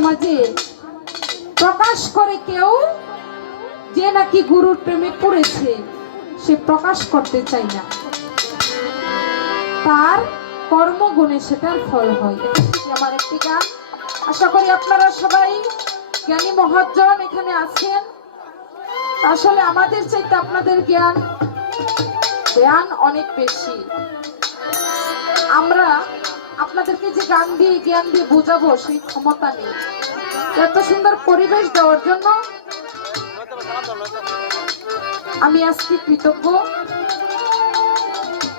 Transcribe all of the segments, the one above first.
সমাজে প্রকাশ করে কেউ যে নাকি গুরুর প্রেমে পড়েছে, সে প্রকাশ করতে চায় না। তার কর্মগুণে সেটার ফল হয়। আমার একটি গান? আশা করি আপনারা সবাই জ্ঞানী মহাজন এখানে আছেন। আসলে আমাদের চাইতে আপনাদের জ্ঞান জ্ঞান অনেক বেশি। আমরা আপনাদেরকে যে গান দিয়ে, জ্ঞান দিয়ে বোঝাবো, সেই ক্ষমতা নেই। এত সুন্দর পরিবেশ দেওয়ার জন্য আমি আজকে কৃতজ্ঞ।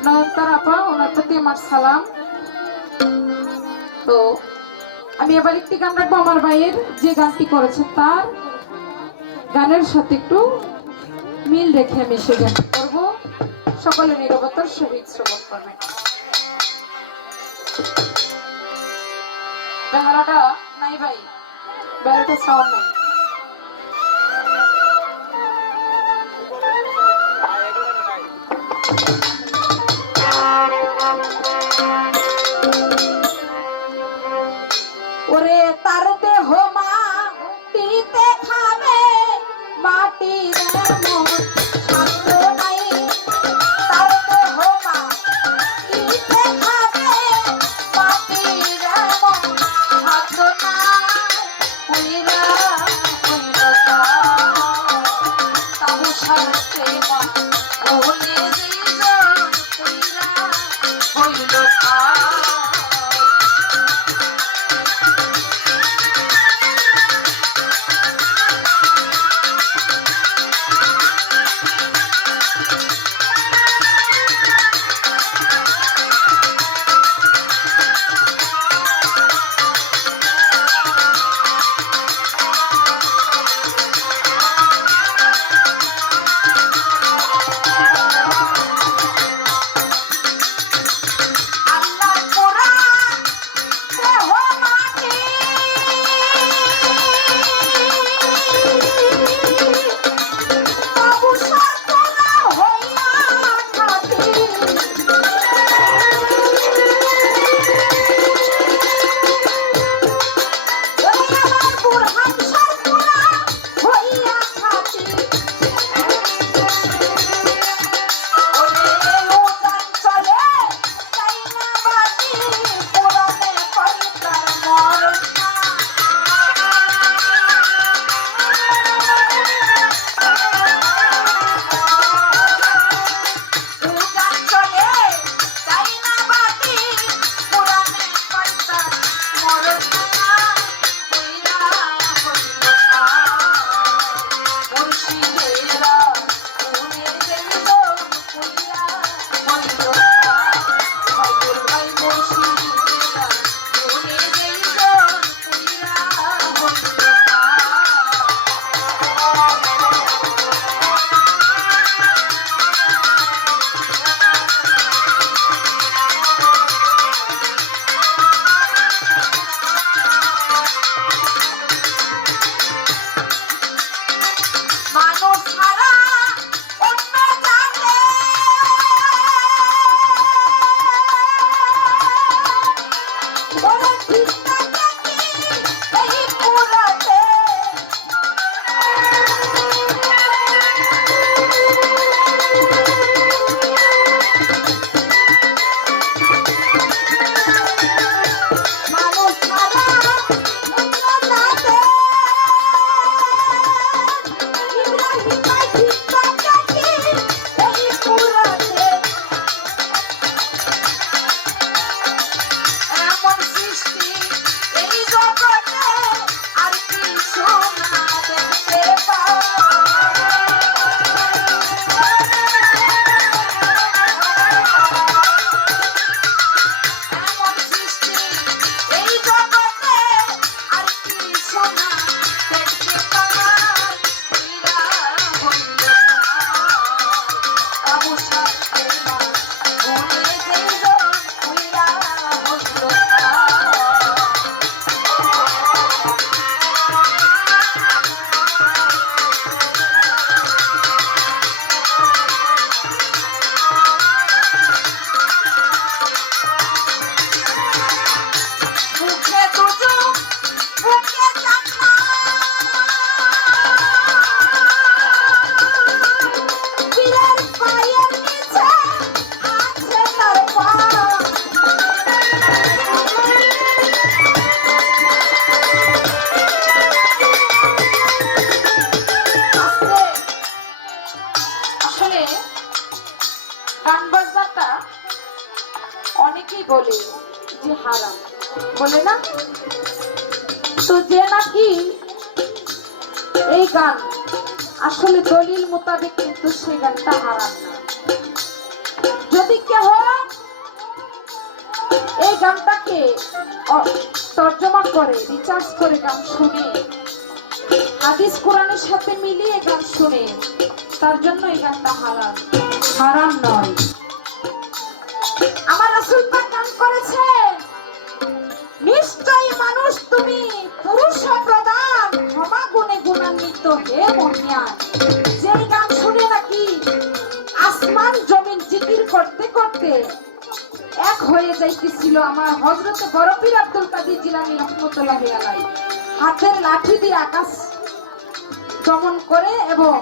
নয়নতার আপা, ওনার প্রতি আমার সালাম। তো, আমি এবার একটি গান রাখব, আমার ভাইয়ের যে গানটি করেছে তার। গানের সাথে একটু মিল রেখে আমি সে গান করব। সকলে নিরবতার সহিত শ্রবণ করবেন। বেহারাটা নাই ভাই বেহারাটা সাউন্ড নাই গান। আসলে দলিল মোতাবেক কিন্তু সেই গানটা হারান না। যদি কেহ এই গানটাকে তর্জমা করে, রিচার্জ করে গান শুনে, হাদিস কোরআনের সাথে মিলিয়ে গান শুনে, তার জন্য এই গানটা হারাম হারাম নয়। আমার রাসূল পাক গান করেছে নিশ্চয়ই মানুষ তুমি পুরুষ প্রদান ক্ষমা গুণে গুণান্বিত হে মহিয়া যেই গান শুনে নাকি আসমান জমিন জিকির করতে করতে এক হয়ে যাইতেছিল আমার হজরতে বরফির আব্দুল কাদের জিলানি রহমতুল্লাহ হাতের লাঠি দিয়ে আকাশ দমন করে এবং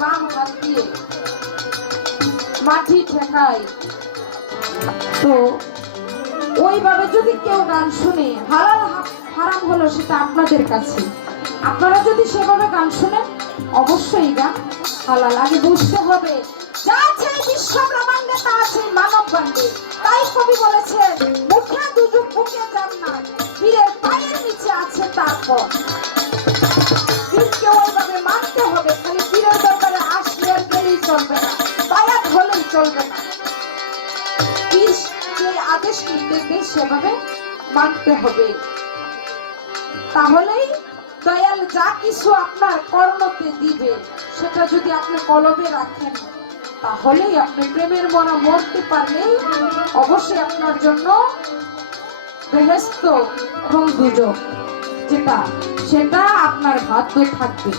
বাম হাত দিয়ে মাটি ঠেকায়। তো ওইভাবে যদি কেউ গান শুনে, হালাল হা- হারাম হলো সেটা আপনাদের কাছে। আপনারা যদি সেভাবে গান শুনেন, অবশ্যই গান হালাল। আগে বুঝতে হবে, যা আছে বিশ্ব ব্রহ্মাণ্ডে, তা আছে মানব বান্ডে তাই কবি বলেছেন, মুখে দুজুক বুকে জান্নাত পীরের পায়ের নিচে আছে তারপর পীরকে ওইভাবে মানতে হবে, খালি পীরের দরবারে আসলে আর গেলেই চলবে না। বায়াত হলেই চলবে না। পীর যে আদেশ দেয় সেভাবে মানতে হবে। তাহলেই দয়াল যা কিছু আপনার কর্মতে দিবে, সেটা যদি আপনি কলমে রাখেন, তাহলেই আপনি প্রেমের মনে মরতে পারলেই অবশ্যই আপনার জন্য যেটা, সেটা আপনার ভাগ্য থাকবে।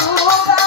you.